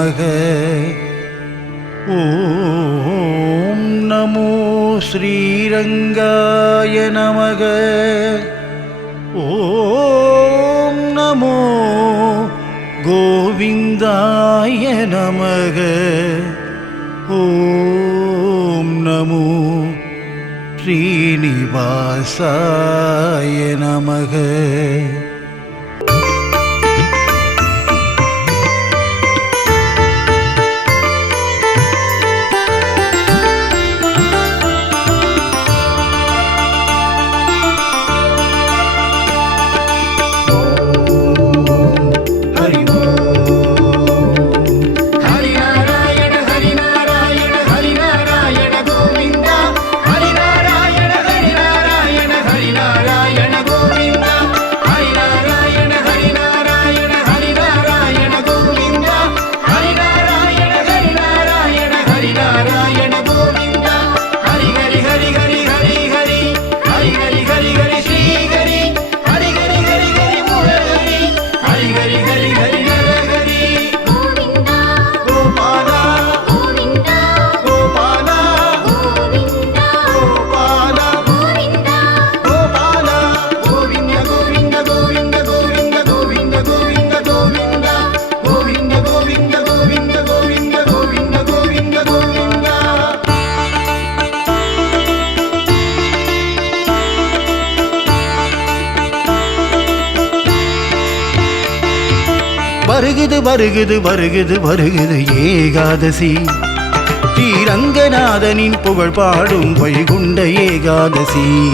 நமக. ஓம் நமோ ஸ்ரீரங்காய நமக. ஓம் நமோ கோவிந்தாய நமக. ஓம் நமோ ஸ்ரீனிவாசாய நமக. வருகுது வருகுது வருகுது வருகுது ஏகாதசி, ஸ்ரீரங்கநாதனின் புகழ் பாடும் வைகுண்ட ஏகாதசி.